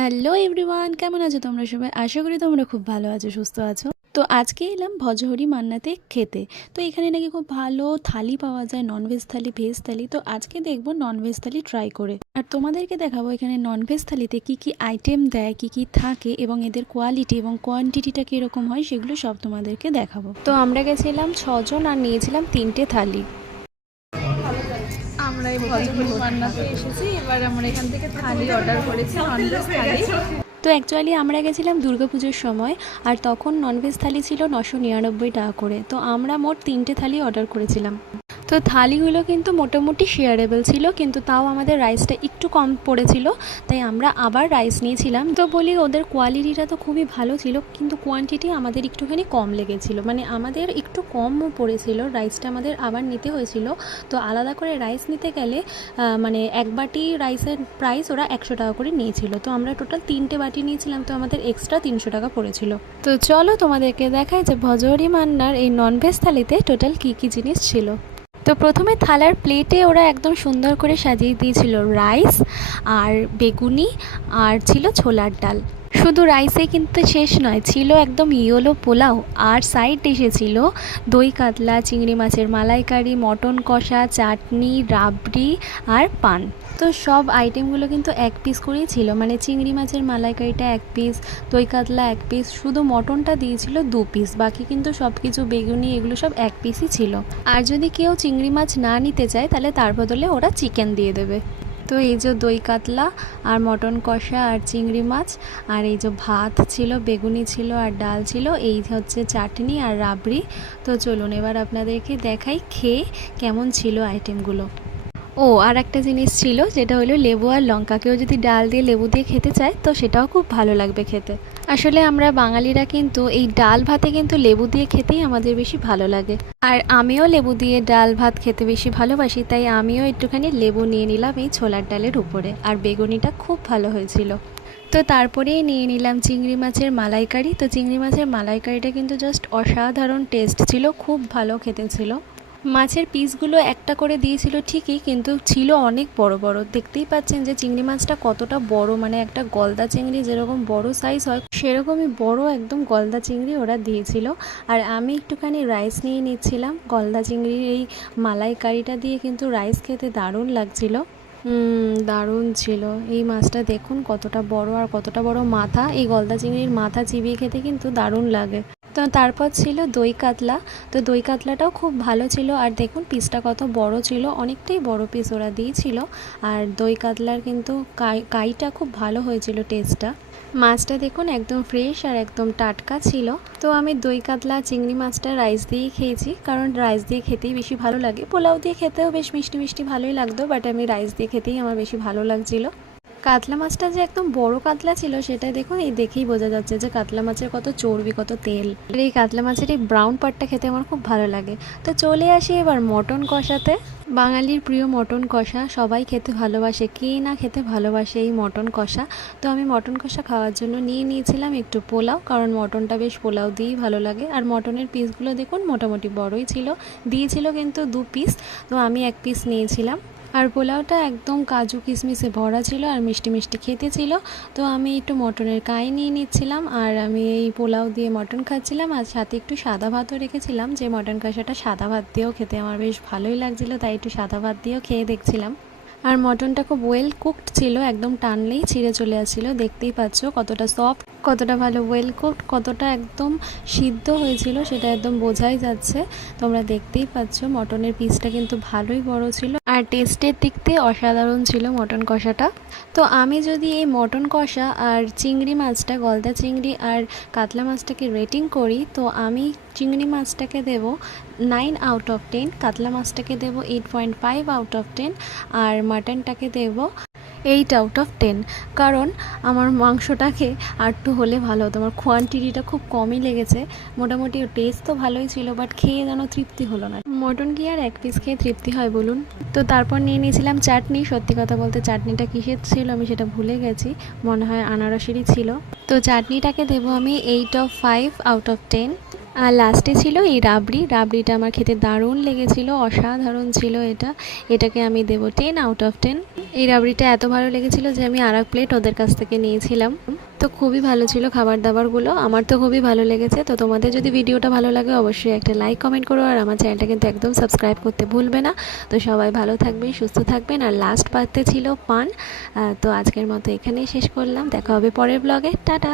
Hello everyone, কেমন আছো তোমরা সবাই? আশা করি তোমরা খুব ভালো আছো, সুস্থ আছো। তো আজকে এলাম ভজহরি মান্নাতে খেতে। তো এখানে নাকি খুব ভালো থালি পাওয়া যায়, ননভেজ থালি, ভেজ থালি। তো আজকে দেখবো ননভেজ থালি ট্রাই করে, আর তোমাদেরকে দেখাবো এখানে ননভেজ থালিতে কি কি আইটেম দেয়, কি কি থাকে এবং এদের কোয়ালিটি এবং কোয়ান্টিটিটা কীরকম হয় সেগুলো সব তোমাদেরকে দেখাবো। তো আমরা গেছিলাম 6 জন আর নিয়েছিলাম 3টে থালি। আমরা এই ভজহরি মান্নাতে এসেছি, এবার আমরা এখান থেকে থালি অর্ডার করেছি, ননভেজ থালি। তো অ্যাকচুয়ালি আমরা গেছিলাম দুর্গাপুজোর সময়, আর তখন ননভেজ থালি ছিল 999 টাকা করে। তো আমরা মোট 3টে থালি অর্ডার করেছিলাম। তো থালিগুলো কিন্তু মোটামুটি শেয়ারেবল ছিল, কিন্তু তাও আমাদের রাইসটা একটু কম পড়েছিল, তাই আমরা আবার রাইস নিয়েছিলাম। তো বলি ওদের কোয়ালিটিটা তো খুবই ভালো ছিল, কিন্তু কোয়ান্টিটি আমাদের একটুখানি কম লেগেছিল, মানে আমাদের একটু কমও পড়েছিল, রাইসটা আমাদের আবার নিতে হয়েছিল। তো আলাদা করে রাইস নিতে গেলে মানে এক বাটি রাইসের প্রাইস ওরা 100 টাকা করে নিয়েছিল। তো আমরা টোটাল 3টে বাটি নিয়েছিলাম, তো আমাদের এক্সট্রা 300 টাকা পড়েছিল। তো চলো তোমাদেরকে দেখাই যে ভজহরি মান্নার এই ননভেজ থালিতে টোটাল কী কী জিনিস ছিল। তো প্রথমে থালার প্লেটে ওরা একদম সুন্দর করে সাজিয়ে দিয়েছিল রাইস আর বেগুনি, আর ছিল ছোলার ডাল। শুধু রাইসে কিন্তু শেষ নয়, ছিল একদম ইয়েলো পোলাও, আর সাইড ডিশে ছিল দই কাতলা, চিংড়ি মাছের মালাইকারি, মটন কষা, চাটনি, রাবড়ি আর পান। তো সব আইটেমগুলো কিন্তু এক পিস করেই ছিল, মানে চিংড়ি মাছের মালাইকারিটা 1 পিস, দই কাতলা 1 পিস, শুধু মটনটা দিয়েছিল 2 পিস, বাকি কিন্তু সব কিছু বেগুনি এগুলো সব 1 পিসই ছিল। আর যদি কেউ চিংড়ি মাছ না নিতে চায় তাহলে তার বদলে ওরা চিকেন দিয়ে দেবে। তো এই যে দই কাতলা আর মটন কষা আর চিংড়ি মাছ, আর এই যে ভাত ছিল, বেগুনি ছিল আর ডাল ছিল, এই হচ্ছে চাটনি আর রাবড়ি। তো চলুন এবার আপনাদেরকে দেখাই খেয়ে কেমন ছিল আইটেমগুলো। ও আর একটা জিনিস ছিল, যেটা হলো লেবু আর লঙ্কা। কেউ যদি ডাল দিয়ে লেবু দিয়ে খেতে চায় তো সেটাও খুব ভালো লাগবে খেতে। আসলে আমরা বাঙালিরা কিন্তু এই ডাল ভাতে কিন্তু লেবু দিয়ে খেতেই আমাদের বেশি ভালো লাগে, আর আমিও লেবু দিয়ে ডাল ভাত খেতে বেশি ভালোবাসি, তাই আমিও একটুখানি লেবু নিয়ে নিলাম এই ছোলার ডালের উপরে। আর বেগুনিটা খুব ভালো হয়েছিল। তো তারপরেই নিয়ে নিলাম চিংড়ি মাছের মালাইকারি। তো চিংড়ি মাছের মালাইকারিটা কিন্তু জাস্ট অসাধারণ টেস্ট ছিল, খুব ভালো খেতে ছিল। মাছের পিসগুলো একটা করে দিয়েছিল ঠিকই, কিন্তু ছিল অনেক বড় বড়। দেখতেই পাচ্ছেন যে চিংড়ি মাছটা কতটা বড়, মানে একটা গলদা চিংড়ি যেরকম বড় সাইজ হয় সেরকমই বড় একদম গলদা চিংড়ি ওরা দিয়েছিল। আর আমি একটুখানি রাইস নিয়ে নিচ্ছিলাম। গলদা চিংড়ির এই মালাইকারিটা দিয়ে কিন্তু রাইস খেতে দারুণ লাগছিল। দারুণ ছিল। এই মাছটা দেখুন কতটা বড়, আর কতটা বড় মাথা। এই গলদা চিংড়ির মাথা চিবিয়ে খেতে কিন্তু দারুণ লাগে। তো তারপর ছিল দই কাতলা। তো দই কাতলাটাও খুব ভালো ছিল, আর দেখুন পিসটা কত বড় ছিল, অনেকটাই বড় পিস ওরা দিয়েছিল। আর দই কাতলার কিন্তু কাইটা খুব ভালো হয়েছিল টেস্টটা। মাছটা দেখুন একদম ফ্রেশ আর একদম টাটকা ছিল। তো আমি দই কাতলা চিংড়ি মাছটা রাইস দিয়েই খেয়েছি, কারণ রাইস দিয়ে খেতেই বেশি ভালো লাগে। পোলাও দিয়ে খেতেও বেশ মিষ্টি মিষ্টি ভালোই লাগতো, বাট আমি রাইস দিয়ে খেতেই আমার বেশি ভালো লাগছিল। কাতলা মাছটা যে একদম বড় কাতলা ছিল সেটা দেখুন, এই দেখেই বোঝা যাচ্ছে যে কাতলা মাছের কত চর্বি, কত তেল। আর এই কাতলা মাছের এই ব্রাউন পার্টটা খেতে আমার খুব ভালো লাগে। তো চলে আসি এবার মটন কষাতে। বাঙালির প্রিয় মটন কষা, সবাই খেতে ভালোবাসে, কে না খেতে ভালোবাসে এই মটন কষা। তো আমি মটন কষা খাওয়ার জন্য নিয়ে নিয়েছিলাম একটু পোলাও, কারণ মটনটা বেশ পোলাও দিয়েই ভালো লাগে। আর মটনের পিসগুলো দেখুন মোটামুটি বড়ই ছিল, দিয়েছিল কিন্তু 2 পিস, তো আমি 1 পিস নিয়েছিলাম। আর পোলাওটা একদম কাজু কিশমিশে ভরা ছিল আর মিষ্টি মিষ্টি খেতে ছিল। তো আমি একটু মটনের কাই নিয়ে নিচ্ছিলাম, আর আমি এই পোলাও দিয়ে মটন খাচ্ছিলাম, আর সাথে একটু সাদা ভাতও রেখেছিলাম, যে মটন কষাটা সাদা ভাত দিয়েও খেতে আমার বেশ ভালোই লাগছিলো, তাই একটু সাদা ভাত দিয়েও খেয়ে দেখছিলাম। আর মটনটা খুব ওয়েল কুকড ছিল, একদম টানলেই ছিঁড়ে চলে আসছিল। দেখতেই পাচ্ছ কতটা সফট, কতটা ভালো ওয়েল কুকড, কতটা একদম সিদ্ধ হয়েছিল সেটা একদম বোঝাই যাচ্ছে। তোমরা দেখতেই পাচ্ছ মটনের পিসটা কিন্তু ভালোই বড় ছিল, আর টেস্টের দিক দিয়ে অসাধারণ ছিল মটন কষাটা। তো আমি যদি এই মটন কষা আর চিংড়ি মাছটা, গলদা চিংড়ি আর কাতলা মাছটাকে রেটিং করি, তো আমি চিংড়ি মাছটাকে দেব 9 আউট অফ 10, কাতলা মাছটাকে দেব 8.5 আউট অফ 10, আর মাটনটাকে দেব 8 আউট অফ 10। কারণ আমার মাংসটাকে আরটু হলে ভালো হতো, আমার কোয়ান্টিটিটা খুব কমই লেগেছে। মোটামুটি টেস্ট তো ভালোই ছিল, বাট খেয়ে যেন তৃপ্তি হলো না। মটন কি আর 1 পিস খেয়ে তৃপ্তি হয় বলুন? তো তারপর নিয়ে নিয়েছিলাম চাটনি। সত্যি কথা বলতে চাটনিটা কিসের ছিল আমি সেটা ভুলে গেছি, মনে হয় আনারসেরই ছিল। তো চাটনিটাকে দেবো আমি 8 অফ 5 আউট অফ 10। আর লাস্টে ছিল এই রাবড়িটা আমার খেতে দারুণ লেগেছিল, অসাধারণ ছিল এটাকে আমি দেবো 10/10। এই রাবড়িটা এত ভালো লেগেছিল যে আমি আর এক প্লেট ওদের কাছ থেকে নিয়েছিলাম। তো খুবই ভালো ছিল খাবার দাবারগুলো, আমার তো খুবই ভালো লেগেছে। তো তোমাদের যদি ভিডিওটা ভালো লাগে অবশ্যই একটা লাইক কমেন্ট করো, আর আমার চ্যানেলটা কিন্তু একদম সাবস্ক্রাইব করতে ভুলবে না। তো সবাই ভালো থাকবেন, সুস্থ থাকবেন। আর লাস্ট পার্টে ছিল পান। তো আজকের মতো এখানেই শেষ করলাম, দেখা হবে পরের ব্লগে, টাটা।